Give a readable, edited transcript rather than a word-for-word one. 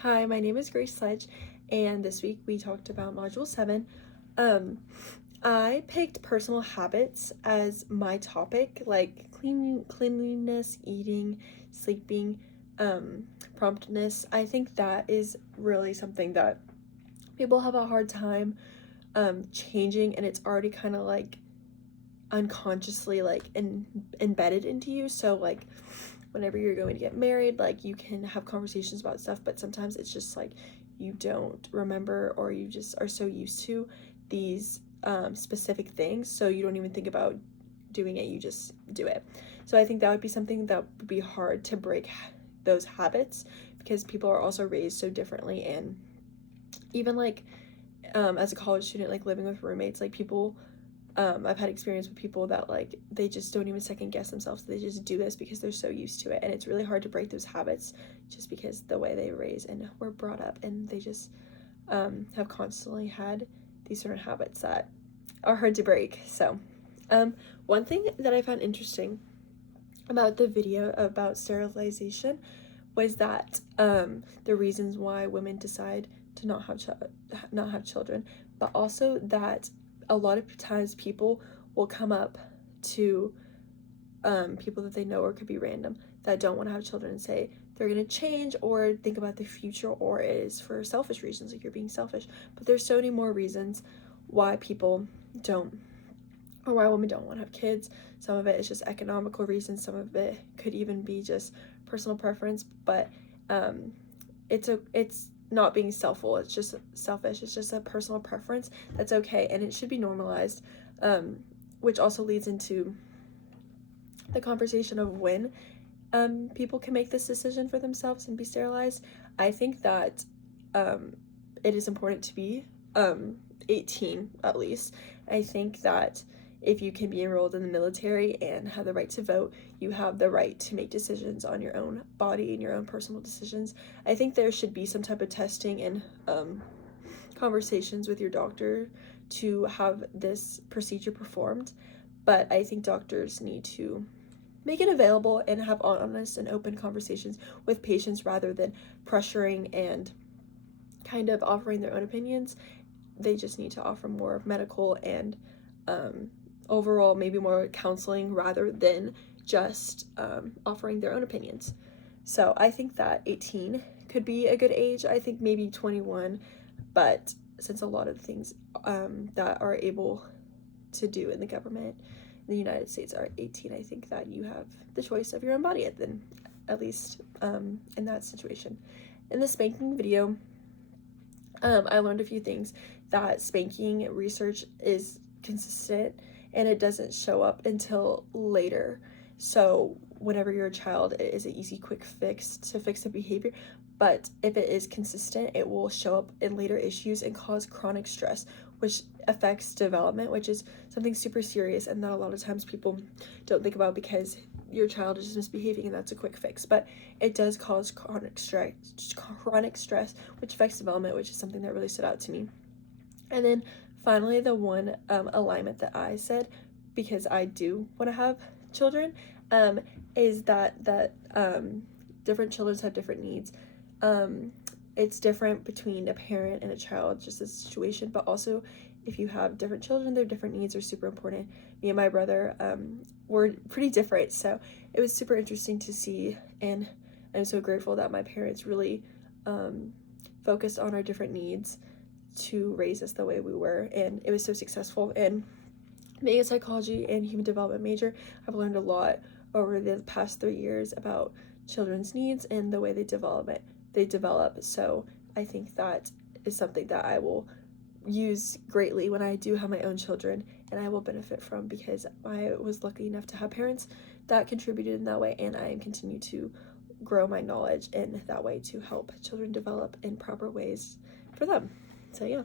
Hi, my name is Grace Sledge, and this week we talked about Module 7. I picked personal habits as my topic, like cleanliness, eating, sleeping, promptness. I think that is really something that people have a hard time changing, and it's already kind of like unconsciously embedded into you. So like whenever you're going to get married, like you can have conversations about stuff, but sometimes it's just like you don't remember, or you just are so used to these specific things, so you don't even think about doing it, you just do it. So I think that would be something that would be hard to break, those habits, because people are also raised so differently. And even like as a college student, like living with roommates, like people, I've had experience with people that like they just don't even second guess themselves. They just do this because they're so used to it, and it's really hard to break those habits just because the way they raise and were brought up, and they just have constantly had these certain habits that are hard to break. So one thing that I found interesting about the video about sterilization was that the reasons why women decide to not have children, but also that a lot of times people will come up to people that they know, or could be random, that don't want to have children, and say they're going to change or think about the future, or it is for selfish reasons, like you're being selfish. But there's so many more reasons why people don't, or why women don't want to have kids. Some of it is just economical reasons, some of it could even be just personal preference, but it's not being selfful, it's just selfish, it's just a personal preference that's okay, and it should be normalized, which also leads into the conversation of when people can make this decision for themselves and be sterilized. I think that it is important to be 18 at least. I think that if you can be enrolled in the military and have the right to vote, you have the right to make decisions on your own body and your own personal decisions. I think there should be some type of testing and conversations with your doctor to have this procedure performed, but I think doctors need to make it available and have honest and open conversations with patients, rather than pressuring and kind of offering their own opinions. They just need to offer more medical and overall maybe more counseling, rather than just offering their own opinions. So I think that 18 could be a good age. I think maybe 21, but since a lot of things that are able to do in the government in the United States are 18, I think that you have the choice of your own body, then, at least in that situation. In the spanking video, I learned a few things. That spanking research is consistent, and it doesn't show up until later. So whenever you're a child, it is an easy, quick fix to fix the behavior. But if it is consistent, it will show up in later issues and cause chronic stress, which affects development, which is something super serious and that a lot of times people don't think about, because your child is just misbehaving and that's a quick fix. But it does cause chronic stress, which affects development, which is something that really stood out to me. And then finally, the one alignment that I said, because I do want to have children, is that different children have different needs. It's different between a parent and a child, just a situation, but also if you have different children, their different needs are super important. Me and my brother were pretty different, so it was super interesting to see, and I'm so grateful that my parents really focused on our different needs to raise us the way we were, and it was so successful. And being a psychology and human development major, I've learned a lot over the past 3 years about children's needs and the way they develop. So I think that is something that I will use greatly when I do have my own children, and I will benefit from, because I was lucky enough to have parents that contributed in that way, and I continue to grow my knowledge in that way to help children develop in proper ways for them. So yeah.